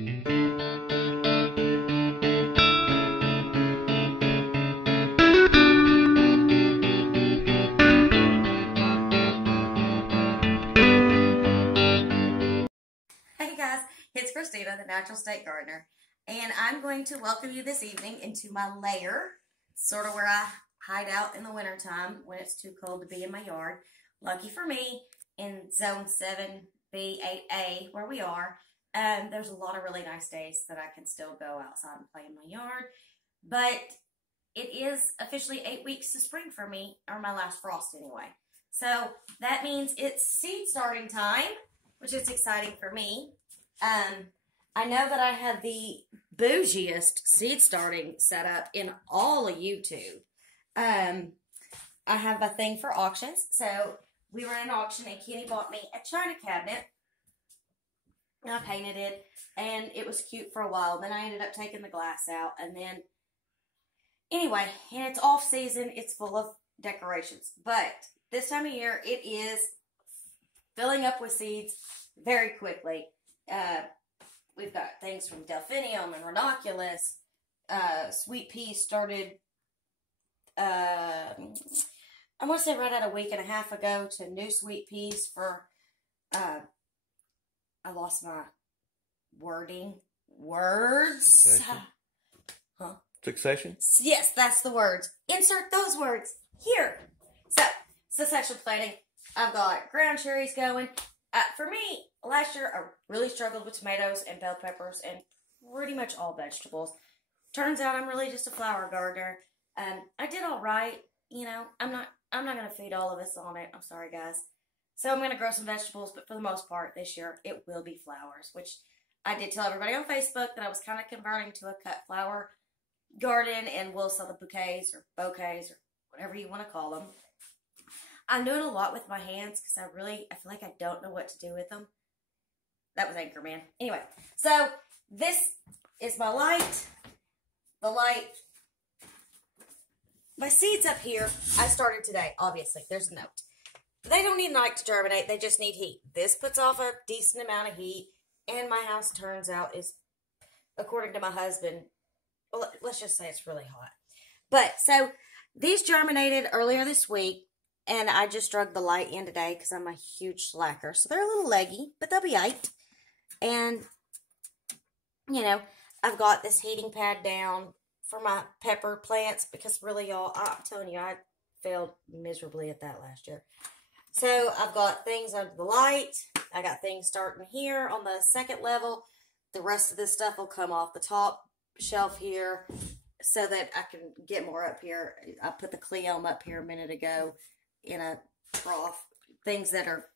Hey guys, it's Christina, the Natural State Gardener, and I'm going to welcome you this evening into my lair, sort of where I hide out in the wintertime when it's too cold to be in my yard. Lucky for me, in Zone 7B, 8A, where we are, there's a lot of really nice days that I can still go outside and play in my yard, but it is officially 8 weeks to spring for me, or my last frost anyway. So that means it's seed starting time, which is exciting for me. I know that I have the bougiest seed starting setup in all of YouTube. I have a thing for auctions. So we were in an auction and Kenny bought me a china cabinet. And I painted it and it was cute for a while. Then I ended up taking the glass out, and then anyway, and it's off season, it's full of decorations. But this time of year it is filling up with seeds very quickly. We've got things from delphinium and ranunculus. Sweet peas started, I want to say right at a week and a half ago, to new sweet peas for, I lost my words. Succession? Huh? Succession? Yes, that's the words. Insert those words here. So, succession planting. I've got ground cherries going. For me, last year I really struggled with tomatoes and bell peppers and pretty much all vegetables. Turns out I'm really just a flower gardener. I did all right. You know, I'm not gonna feed all of us on it. I'm sorry, guys. So I'm gonna grow some vegetables, but for the most part this year it will be flowers, which I did tell everybody on Facebook that I was kind of converting to a cut flower garden, and we'll sell the bouquets or bouquets or whatever you want to call them. I'm doing a lot with my hands because I feel like I don't know what to do with them. That was Anchorman. Anyway, so this is my light. The light. My seeds up here, I started today, obviously. There's a note. They don't need light to germinate. They just need heat. This puts off a decent amount of heat, and my house turns out is, according to my husband, well, let's just say it's really hot. But, so, these germinated earlier this week. And I just drug the light in today because I'm a huge slacker. So they're a little leggy, but they'll be aight. And, you know, I've got this heating pad down for my pepper plants because really, y'all, I'm telling you, I failed miserably at that last year. So I've got things under the light. I got things starting here on the second level. The rest of this stuff will come off the top shelf here so that I can get more up here. I put the Cleome up here a minute ago in a trough, things that are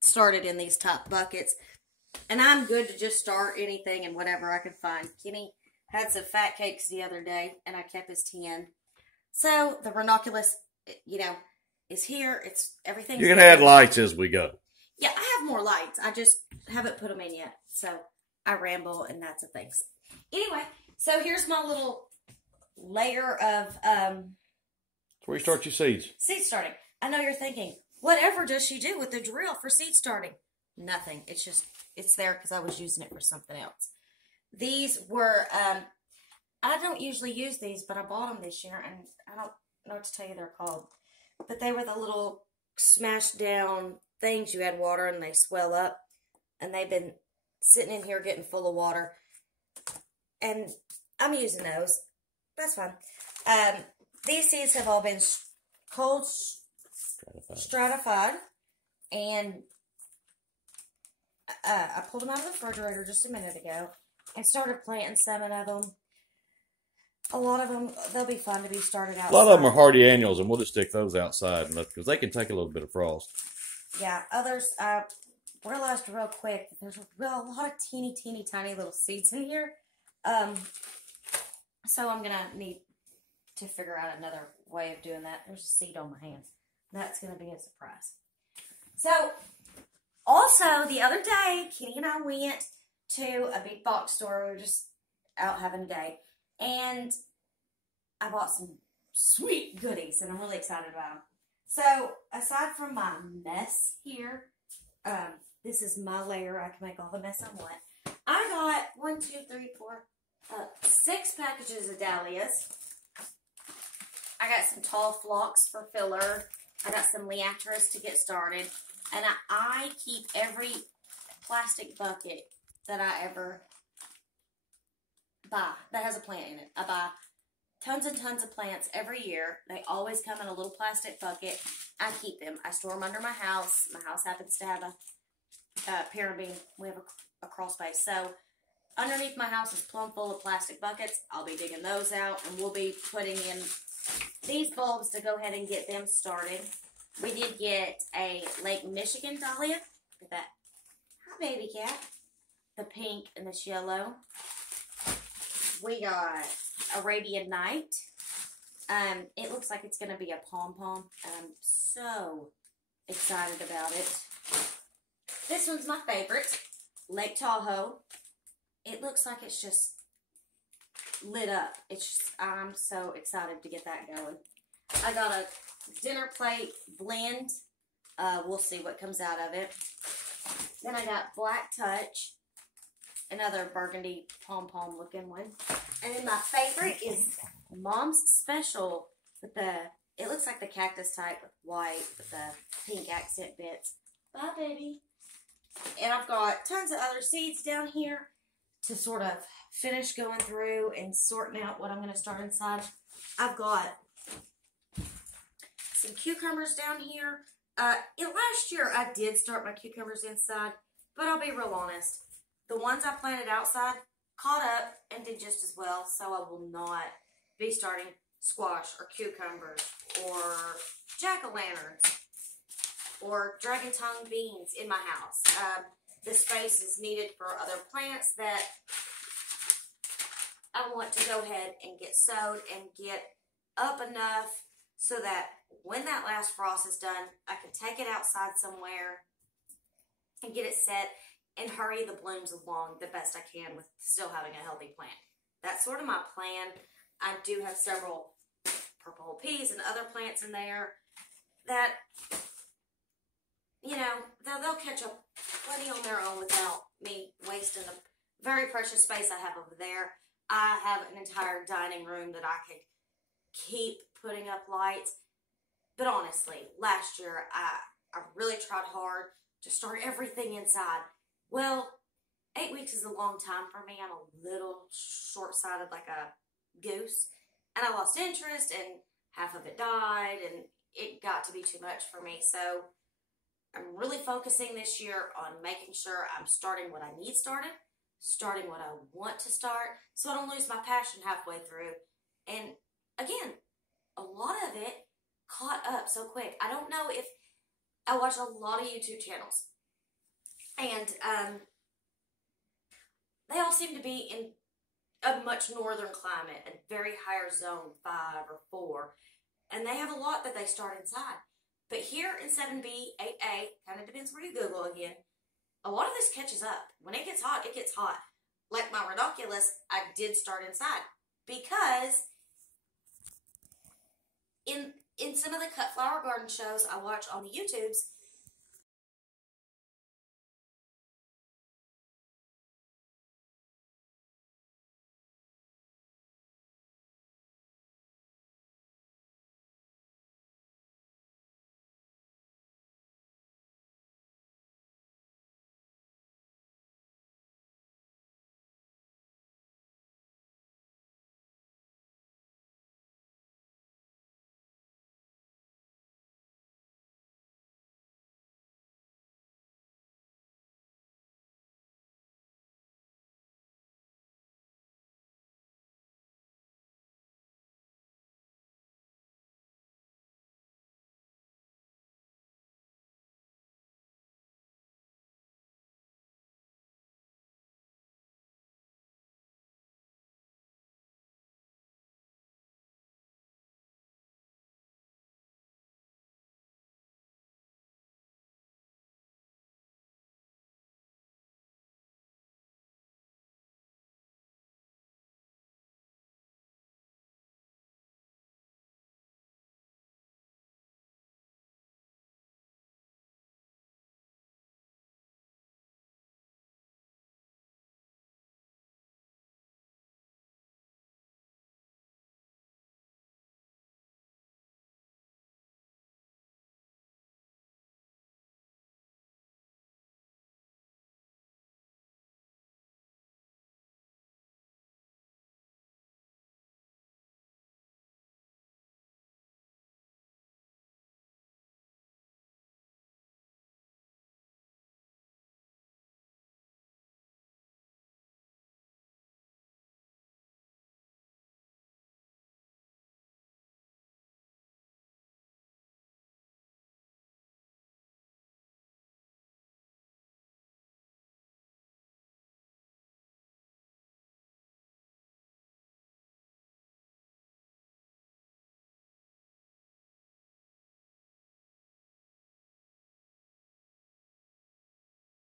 started in these top buckets. And I'm good to just start anything and whatever I can find. Kenny had some fat cakes the other day, and I kept his tin. So the ranunculus, you know, is here. It's everything. You can add lights as we go. Yeah, I have more lights. I just haven't put them in yet. So I ramble, and that's a thing. Anyway, so here's my little layer of Where you start your seeds. seed starting. I know you're thinking, whatever does she do with the drill for seed starting? Nothing. It's just, it's there because I was using it for something else. These were, I don't usually use these, but I bought them this year, and I don't know what to tell you they're called. But they were the little smashed down things you add water and they swell up. And they've been sitting in here getting full of water. And I'm using those. That's fine. These seeds have all been cold stratified, and I pulled them out of the refrigerator just a minute ago and started planting 7 of them. A lot of them, they'll be fun to be started outside. A lot of them are hardy annuals, and we'll just stick those outside because they can take a little bit of frost. Yeah, others, realized real quick that there's a lot of teeny, tiny little seeds in here. So I'm going to need to figure out another way of doing that. There's a seed on my hand. That's going to be a surprise. So, also, the other day, Kitty and I went to a big box store. We were just out having a day. And I bought some sweet goodies, and I'm really excited about them. So, aside from my mess here, this is my layer. I can make all the mess I want. I got 6 packages of dahlias. I got some tall phlox for filler. I got some liatris to get started. And I keep every plastic bucket that I ever buy that has a plant in it. I buy tons and tons of plants every year. They always come in a little plastic bucket. I keep them. I store them under my house. My house happens to have a pyramid. We have a crawl space. So underneath my house is plumb full of plastic buckets. I'll be digging those out, and we'll be putting in these bulbs to go ahead and get them started. We did get a Lake Michigan dahlia. Look at that. Hi, baby cat. The pink and this yellow. We got Arabian Night. It looks like it's going to be a pom-pom, and I'm so excited about it. This one's my favorite, Lake Tahoe. It looks like it's just lit up. I'm so excited to get that going. I got a dinner plate blend. We'll see what comes out of it. Then I got Black Touch, another burgundy pom-pom looking one. And then my favorite is Mom's Special with it looks like the cactus type with white with the pink accent bits. Bye, baby. And I've got tons of other seeds down here to sort of finish going through and sorting out what I'm going to start inside. I've got some cucumbers down here. Last year I did start my cucumbers inside, but I'll be real honest. The ones I planted outside caught up and did just as well, so I will not be starting squash or cucumbers or jack-o'-lanterns or dragon tongue beans in my house. The space is needed for other plants that I want to go ahead and get sowed and get up enough so that when that last frost is done, I can take it outside somewhere and get it set and hurry the blooms along the best I can with still having a healthy plant. That's sort of my plan. I do have several purple peas and other plants in there that, you know, they'll catch up plenty on their own without me wasting the very precious space I have over there. I have an entire dining room that I could keep putting up lights. But honestly, last year, I really tried hard to start everything inside. Well, 8 weeks is a long time for me. I'm a little short-sighted like a goose. And I lost interest, and half of it died, and it got to be too much for me. So I'm really focusing this year on making sure I'm starting what I need started, starting what I want to start, so I don't lose my passion halfway through. And again, a lot of it caught up so quick. I don't know if I watch a lot of YouTube channels, and they all seem to be in a much northern climate, a very higher zone, 5 or 4, and they have a lot that they start inside. But here in 7B, 8A, kind of depends where you Google again, a lot of this catches up. When it gets hot, it gets hot. Like my ranunculus, I did start inside because in some of the cut flower garden shows I watch on the YouTubes,